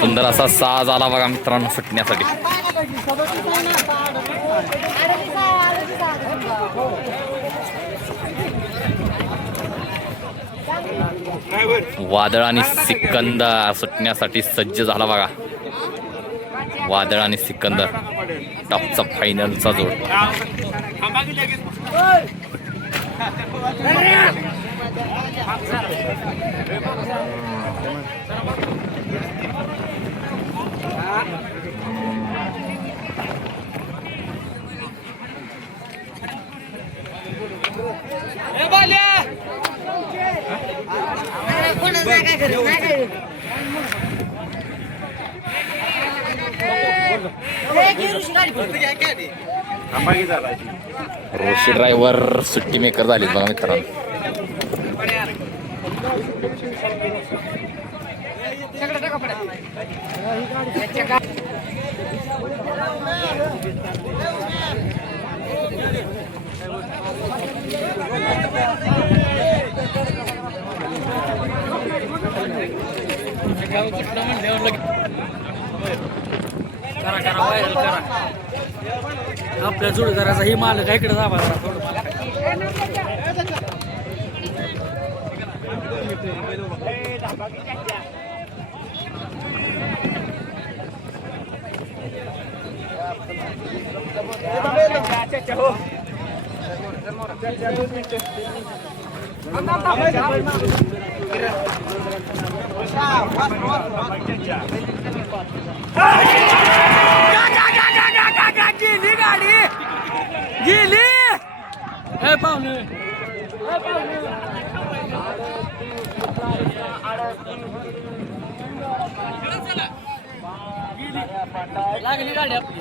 सुंदर असा साज आला बघा मित्रांनो सुटण्यासाठी. वादळ आणि सिकंदर सुटण्यासाठी सज्ज झाला बघा. वादळ आणि सिकंदर टॉपचा फायनलचा जोड. रोशी ड्रायव्हर सुट्टी मेकर झाली बघा मित्रांनो. आपल्या जोडीदाराचा ही मालक आहे इकडे जावा गेली गाडी गेली. पाहुणे लागली गाडी आपली.